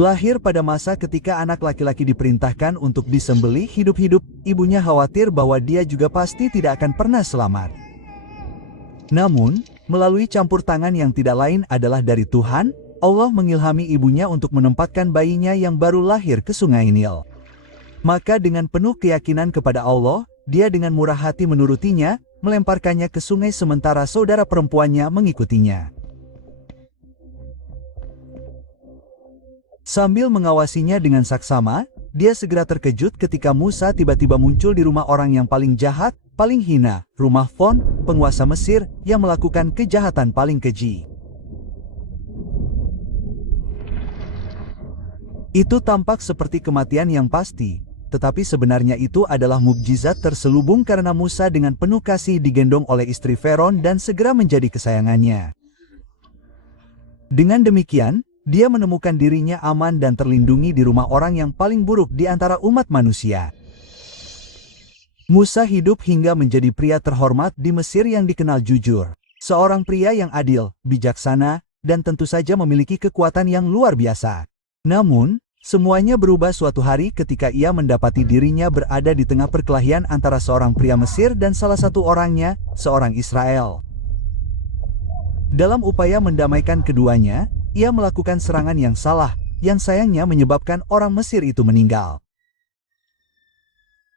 Lahir pada masa ketika anak laki-laki diperintahkan untuk disembelih hidup-hidup, ibunya khawatir bahwa dia juga pasti tidak akan pernah selamat. Namun, melalui campur tangan yang tidak lain adalah dari Tuhan, Allah mengilhami ibunya untuk menempatkan bayinya yang baru lahir ke Sungai Nil. Maka dengan penuh keyakinan kepada Allah, dia dengan murah hati menurutinya, melemparkannya ke sungai sementara saudara perempuannya mengikutinya. Sambil mengawasinya dengan saksama, dia segera terkejut ketika Musa tiba-tiba muncul di rumah orang yang paling jahat, paling hina, rumah Firaun, penguasa Mesir, yang melakukan kejahatan paling keji. Itu tampak seperti kematian yang pasti, tetapi sebenarnya itu adalah mukjizat terselubung karena Musa dengan penuh kasih digendong oleh istri Firaun dan segera menjadi kesayangannya. Dengan demikian, dia menemukan dirinya aman dan terlindungi di rumah orang yang paling buruk di antara umat manusia. Musa hidup hingga menjadi pria terhormat di Mesir yang dikenal jujur. Seorang pria yang adil, bijaksana, dan tentu saja memiliki kekuatan yang luar biasa. Namun, semuanya berubah suatu hari ketika ia mendapati dirinya berada di tengah perkelahian antara seorang pria Mesir dan salah satu orangnya, seorang Israel. Dalam upaya mendamaikan keduanya, ia melakukan serangan yang salah, yang sayangnya menyebabkan orang Mesir itu meninggal.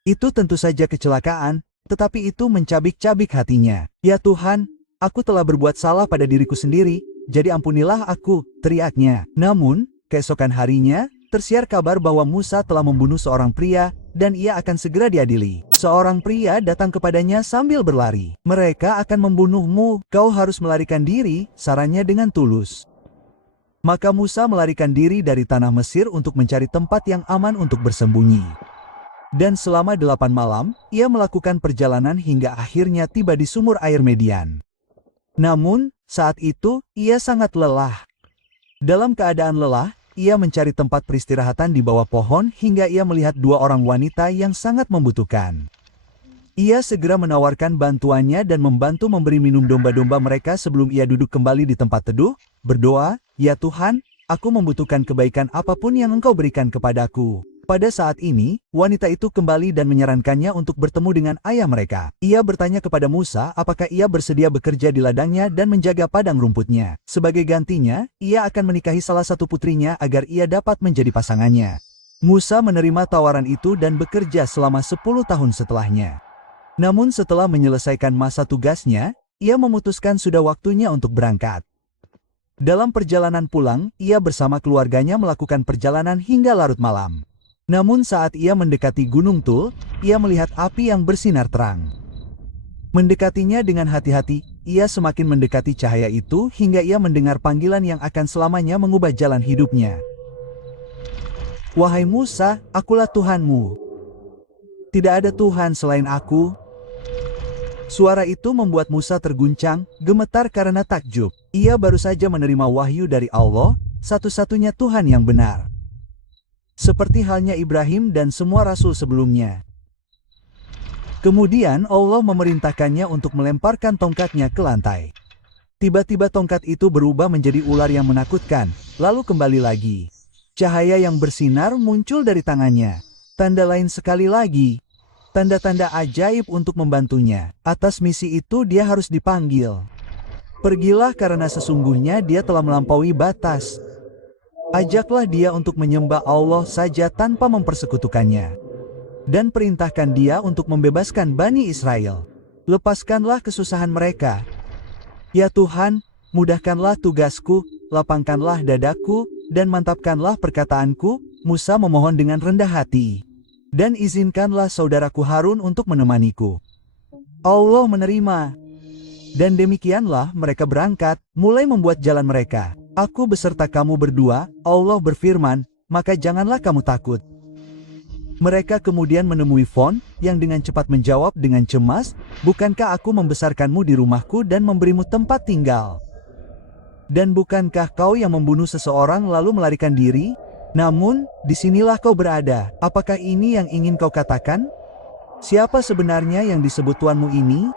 Itu tentu saja kecelakaan, tetapi itu mencabik-cabik hatinya. "Ya Tuhan, aku telah berbuat salah pada diriku sendiri, jadi ampunilah aku," teriaknya. Namun, keesokan harinya, tersiar kabar bahwa Musa telah membunuh seorang pria, dan ia akan segera diadili. Seorang pria datang kepadanya sambil berlari. "Mereka akan membunuhmu, kau harus melarikan diri," sarannya dengan tulus. Maka Musa melarikan diri dari tanah Mesir untuk mencari tempat yang aman untuk bersembunyi. Dan selama 8 malam, ia melakukan perjalanan hingga akhirnya tiba di sumur air Median. Namun, saat itu, ia sangat lelah. Dalam keadaan lelah, ia mencari tempat peristirahatan di bawah pohon hingga ia melihat 2 orang wanita yang sangat membutuhkan. Ia segera menawarkan bantuannya dan membantu memberi minum domba-domba mereka sebelum ia duduk kembali di tempat teduh, berdoa, "Ya Tuhan, aku membutuhkan kebaikan apapun yang Engkau berikan kepadaku." Pada saat ini, wanita itu kembali dan menyarankannya untuk bertemu dengan ayah mereka. Ia bertanya kepada Musa apakah ia bersedia bekerja di ladangnya dan menjaga padang rumputnya. Sebagai gantinya, ia akan menikahi salah satu putrinya agar ia dapat menjadi pasangannya. Musa menerima tawaran itu dan bekerja selama 10 tahun setelahnya. Namun setelah menyelesaikan masa tugasnya, ia memutuskan sudah waktunya untuk berangkat. Dalam perjalanan pulang, ia bersama keluarganya melakukan perjalanan hingga larut malam. Namun saat ia mendekati Gunung Tul, ia melihat api yang bersinar terang. Mendekatinya dengan hati-hati, ia semakin mendekati cahaya itu hingga ia mendengar panggilan yang akan selamanya mengubah jalan hidupnya. "Wahai Musa, akulah Tuhanmu. Tidak ada Tuhan selain aku." Suara itu membuat Musa terguncang, gemetar karena takjub. Ia baru saja menerima wahyu dari Allah, satu-satunya Tuhan yang benar. Seperti halnya Ibrahim dan semua rasul sebelumnya. Kemudian Allah memerintahkannya untuk melemparkan tongkatnya ke lantai. Tiba-tiba tongkat itu berubah menjadi ular yang menakutkan, lalu kembali lagi. Cahaya yang bersinar muncul dari tangannya. Tanda lain sekali lagi. Tanda-tanda ajaib untuk membantunya. Atas misi itu dia harus dipanggil. "Pergilah karena sesungguhnya dia telah melampaui batas. Ajaklah dia untuk menyembah Allah saja tanpa mempersekutukannya. Dan perintahkan dia untuk membebaskan Bani Israel. Lepaskanlah kesusahan mereka. Ya Tuhan, mudahkanlah tugasku, lapangkanlah dadaku, dan mantapkanlah perkataanku." Musa memohon dengan rendah hati. "Dan izinkanlah saudaraku Harun untuk menemaniku." Allah menerima. Dan demikianlah mereka berangkat, mulai membuat jalan mereka. "Aku beserta kamu berdua," Allah berfirman, "maka janganlah kamu takut." Mereka kemudian menemui Firaun, yang dengan cepat menjawab dengan cemas, "Bukankah aku membesarkanmu di rumahku dan memberimu tempat tinggal? Dan bukankah kau yang membunuh seseorang lalu melarikan diri? Namun, disinilah kau berada. Apakah ini yang ingin kau katakan? Siapa sebenarnya yang disebut Tuanmu ini?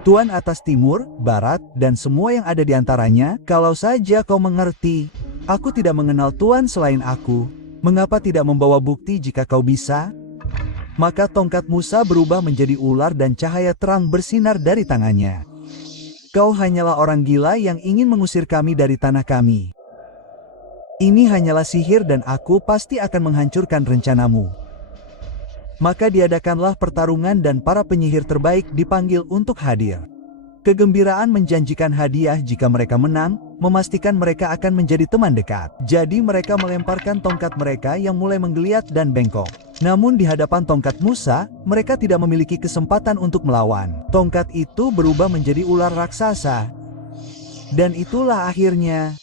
Tuan atas timur, barat, dan semua yang ada di antaranya, kalau saja kau mengerti. Aku tidak mengenal Tuhan selain aku. Mengapa tidak membawa bukti jika kau bisa? Maka tongkat Musa berubah menjadi ular dan cahaya terang bersinar dari tangannya. Kau hanyalah orang gila yang ingin mengusir kami dari tanah kami. Ini hanyalah sihir dan aku pasti akan menghancurkan rencanamu. Maka diadakanlah pertarungan dan para penyihir terbaik dipanggil untuk hadir. Kegembiraan menjanjikan hadiah jika mereka menang, memastikan mereka akan menjadi teman dekat. Jadi mereka melemparkan tongkat mereka yang mulai menggeliat dan bengkok. Namun di hadapan tongkat Musa, mereka tidak memiliki kesempatan untuk melawan. Tongkat itu berubah menjadi ular raksasa. Dan itulah akhirnya.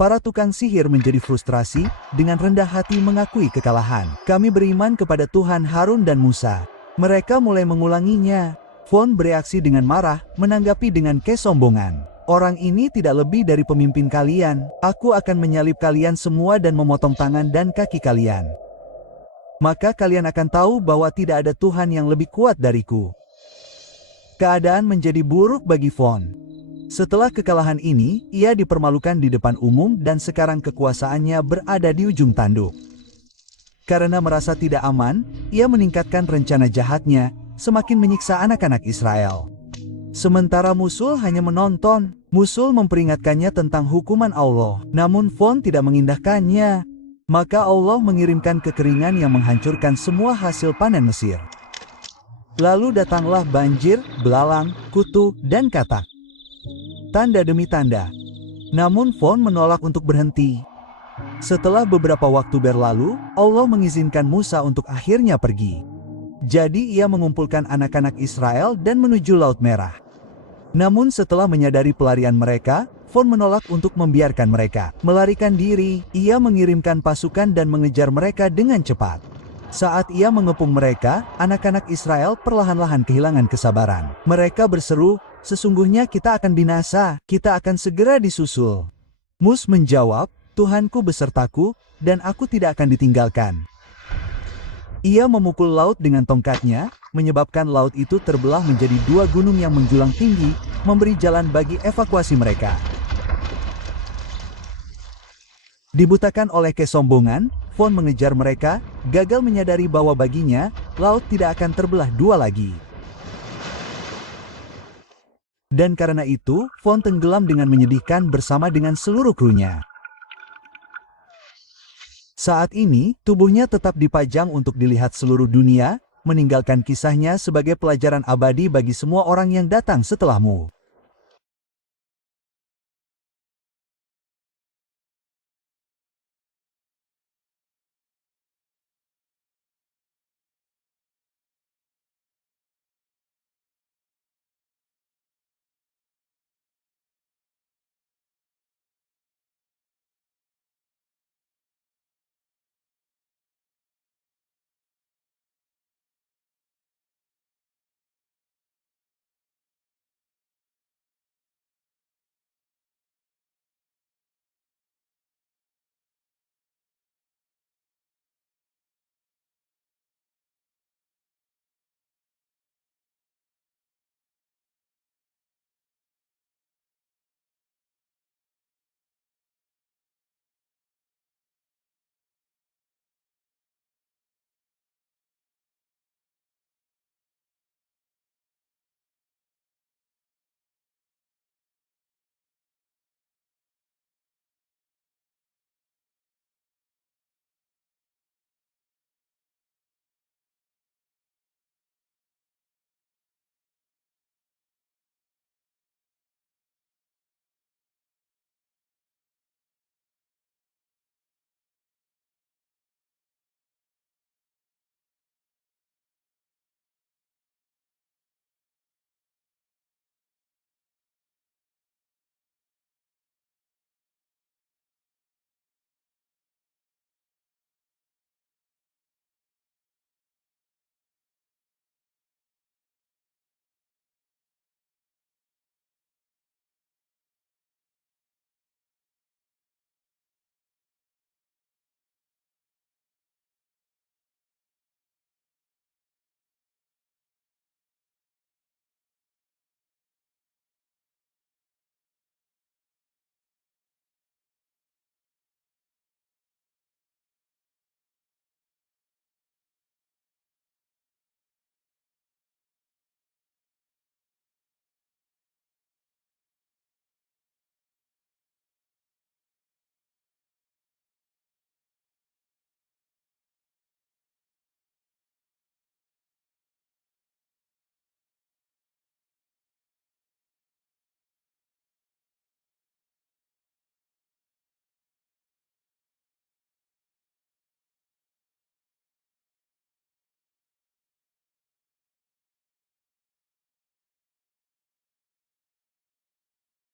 Para tukang sihir menjadi frustrasi, dengan rendah hati mengakui kekalahan. Kami beriman kepada Tuhan Harun dan Musa. Mereka mulai mengulanginya. Fon bereaksi dengan marah, menanggapi dengan kesombongan. Orang ini tidak lebih dari pemimpin kalian. Aku akan menyalib kalian semua dan memotong tangan dan kaki kalian. Maka kalian akan tahu bahwa tidak ada Tuhan yang lebih kuat dariku. Keadaan menjadi buruk bagi Fon. Setelah kekalahan ini, ia dipermalukan di depan umum dan sekarang kekuasaannya berada di ujung tanduk. Karena merasa tidak aman, ia meningkatkan rencana jahatnya, semakin menyiksa anak-anak Israel. Sementara Musul hanya menonton, Musul memperingatkannya tentang hukuman Allah, namun Fon tidak mengindahkannya. Maka Allah mengirimkan kekeringan yang menghancurkan semua hasil panen Mesir. Lalu datanglah banjir, belalang, kutu, dan katak. Tanda demi tanda. Namun Fon menolak untuk berhenti. Setelah beberapa waktu berlalu, Allah mengizinkan Musa untuk akhirnya pergi. Jadi ia mengumpulkan anak-anak Israel dan menuju Laut Merah. Namun setelah menyadari pelarian mereka, Fon menolak untuk membiarkan mereka melarikan diri. Ia mengirimkan pasukan dan mengejar mereka dengan cepat. Saat ia mengepung mereka, anak-anak Israel perlahan-lahan kehilangan kesabaran. Mereka berseru, "Sesungguhnya kita akan binasa, kita akan segera disusul." Mus menjawab, "Tuhanku besertaku, dan aku tidak akan ditinggalkan." Ia memukul laut dengan tongkatnya, menyebabkan laut itu terbelah menjadi dua gunung yang menjulang tinggi, memberi jalan bagi evakuasi mereka. Dibutakan oleh kesombongan, Fon mengejar mereka, gagal menyadari bahwa baginya, laut tidak akan terbelah dua lagi. Dan karena itu, Fon tenggelam dengan menyedihkan bersama dengan seluruh krunya. Saat ini, tubuhnya tetap dipajang untuk dilihat seluruh dunia, meninggalkan kisahnya sebagai pelajaran abadi bagi semua orang yang datang setelahmu.